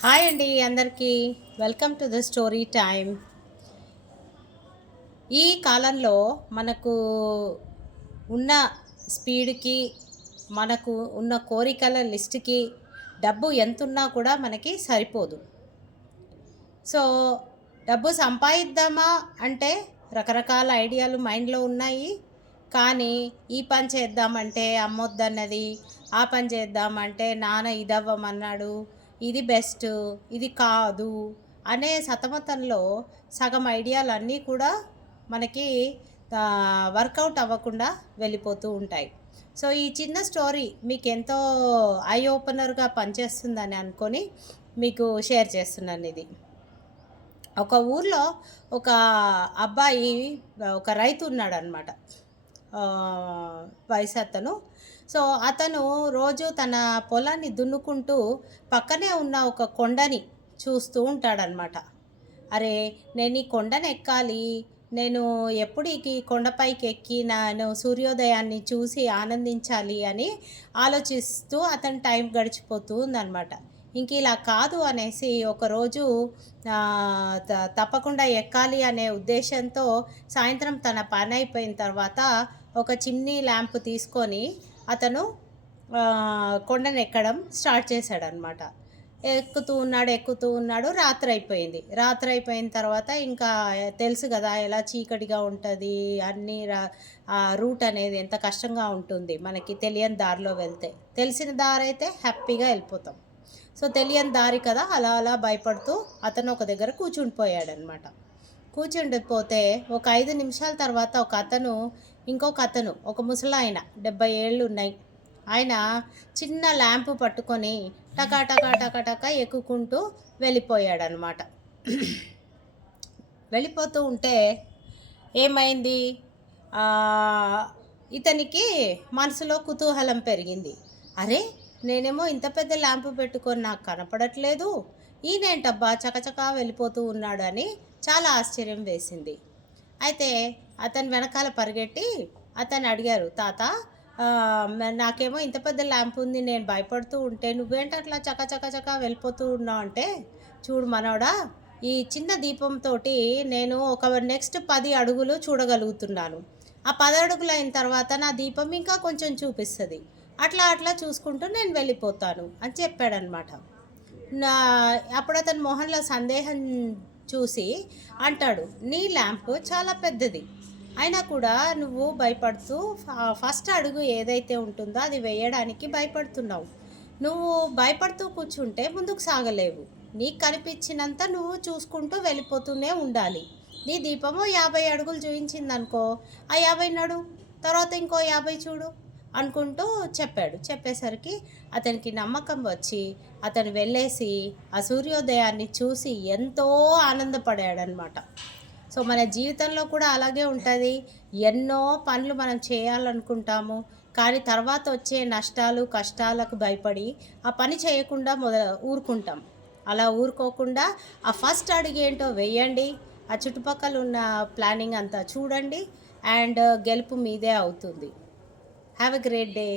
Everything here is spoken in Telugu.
హాయ్ అండి అందరికీ. Welcome to the story time. ఈ కాలంలో మనకు ఉన్న స్పీడ్కి, మనకు ఉన్న కోరికల లిస్ట్కి డబ్బు ఎంతున్నా కూడా మనకి సరిపోదు. సో డబ్బు సంపాదిద్దామా అంటే రకరకాల ఐడియాలు మైండ్లో ఉన్నాయి. కానీ ఈ పని చేద్దామంటే అమ్మొద్దన్నది, ఆ పని చేద్దామంటే నాన్న ఇదవ్వమన్నాడు, ఇది బెస్ట్, ఇది కాదు అనే సతమతంలో సగం ఐడియాలన్నీ కూడా మనకి వర్కౌట్ అవ్వకుండా వెళ్ళిపోతూ ఉంటాయి. సో ఈ చిన్న స్టోరీ మీకు ఎంతో ఐ ఓపెనర్గా పనిచేస్తుందని అనుకొని మీకు షేర్ చేస్తున్నాను. ఇది ఒక ఊర్లో ఒక అబ్బాయి, ఒక రైతు ఉన్నాడనమాట. వయసు అతను. సో అతను రోజు తన పొలాన్ని దున్నుకుంటూ పక్కనే ఉన్న ఒక కొండని చూస్తూ ఉంటాడనమాట. అరే, నేను ఈ కొండను ఎక్కాలి, నేను ఎప్పుడు ఈ కొండపైకి ఎక్కి నేను సూర్యోదయాన్ని చూసి ఆనందించాలి అని ఆలోచిస్తూ అతని టైం గడిచిపోతూ ఉందన్నమాట. ఇంక ఇలా కాదు అనేసి ఒకరోజు తప్పకుండా ఎక్కాలి అనే ఉద్దేశంతో సాయంత్రం తన పని అయిపోయిన తర్వాత ఒక చిన్ని ల్యాంప్ తీసుకొని అతను కొండను ఎక్కడం స్టార్ట్ చేశాడనమాట. ఎక్కుతూ ఉన్నాడు. రాత్రి అయిపోయిన తర్వాత ఇంకా తెలుసు కదా ఎలా చీకటిగా ఉంటుంది, అన్నీ రూట్ అనేది ఎంత కష్టంగా ఉంటుంది మనకి తెలియని దారిలో వెళ్తే. తెలిసిన దారి అయితే హ్యాపీగా వెళ్ళిపోతాం. సో తెలియని దారి కదా, అలా అలా భయపడుతూ అతను ఒక దగ్గర కూర్చుండిపోయాడనమాట. కూర్చుండిపోతే ఒక 5 నిమిషాల తర్వాత ఇంకొక అతను, ఒక ముసలాయన, 70 ఏళ్ళు ఉన్నాయి, ఆయన చిన్న ల్యాంపు పట్టుకొని టకా టకా టకా టకా ఎక్కుకుంటూ వెళ్ళిపోయాడనమాట. వెళ్ళిపోతూ ఉంటే ఏమైంది, ఇతనికి మనసులో కుతూహలం పెరిగింది. అరే, నేనేమో ఇంత పెద్ద ల్యాంపు పెట్టుకొని నాకు కనపడట్లేదు, ఈయనేంటబ్బా చకచకా వెళ్ళిపోతూ ఉన్నాడు అని చాలా ఆశ్చర్యం వేసింది. అయితే అతను వెనకాల పరిగెట్టి అతను అడిగారు, తాత, నాకేమో ఇంత పెద్ద ల్యాంప్ ఉంది, నేను భయపడుతూ ఉంటే నువ్వేంటి అట్లా చకచకచకా వెళ్ళిపోతూ ఉన్నావు అంటే, చూడు మనోడా, ఈ చిన్న దీపంతో నేను ఒక నెక్స్ట్ 10 అడుగులు చూడగలుగుతున్నాను. ఆ 10 అడుగులు అయిన తర్వాత నా దీపం ఇంకా కొంచెం చూపిస్తుంది. అట్లా అట్లా చూసుకుంటూ నేను వెళ్ళిపోతాను అని చెప్పాడనమాట. అప్పుడు అతని మొహంలో సందేహం చూసి అంటాడు, నీ ల్యాంప్ చాలా పెద్దది, అయినా కూడా నువ్వు భయపడుతూ ఫస్ట్ అడుగు ఏదైతే ఉంటుందో అది వేయడానికి భయపడుతున్నావు. నువ్వు భయపడుతూ కూర్చుంటే ముందుకు సాగలేవు. నీకు కనిపించినంత నువ్వు చూసుకుంటూ వెళ్ళిపోతూనే ఉండాలి. నీ దీపము 50 అడుగులు చూపించిందనుకో, ఆ 50 నడు, తర్వాత ఇంకో 50 చూడు అనుకుంటూ చెప్పేసరికి అతనికి నమ్మకం వచ్చి అతను వెళ్ళేసి ఆ సూర్యోదయాన్ని చూసి ఎంతో ఆనందపడాడనమాట. సో మన జీవితంలో కూడా అలాగే ఉంటుంది. ఎన్నో పనులు మనం చేయాలనుకుంటాము, కానీ తర్వాత వచ్చే నష్టాలు కష్టాలకు భయపడి ఆ పని చేయకుండా ఊరుకుంటాం. అలా ఊరుకోకుండా ఆ ఫస్ట్ అడుగు ఏంటో వేయండి, ఆ చుట్టుపక్కల ఉన్న ప్లానింగ్ అంతా చూడండి, అండ్ గెలుపు మీదే అవుతుంది. Have a great day.